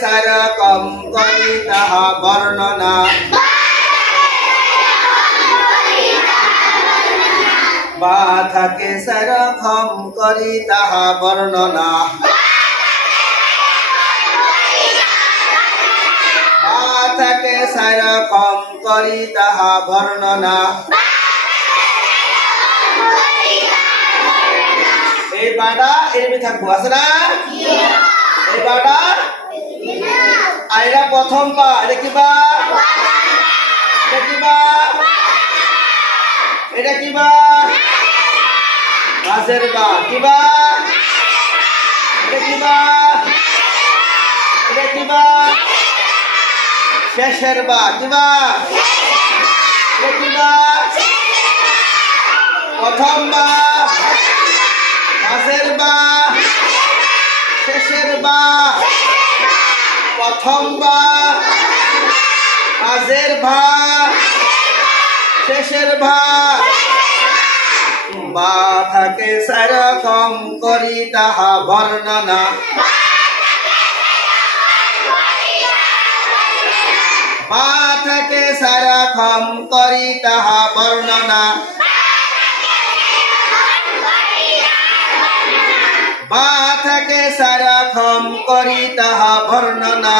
সারকম করি তাহা বর্ণনা বা থাকে সারকম করি তাহা বর্ণনা বা থাকে সারকম করি তাহা বর্ণনা এই বাড়া এরমি থাকবো আছে না এই বাড়া আইরা প্রথম বা এটা কি বা এটা কি বা এটা কি বা মাঝের বা কি বা এটা কি বা এটা কি বা শেষের বা কি বা এটা কি বা প্রথম বা মাঝের বা শেষের বা প্রথম বা মাঝের ভা শেষের ভা বা থাকে সারকম করি তাহা বর্ণনা বা থাকে সারকম করি তাহা বর্ণনা বা থাকে সারকম করি তাহা বর্ণনা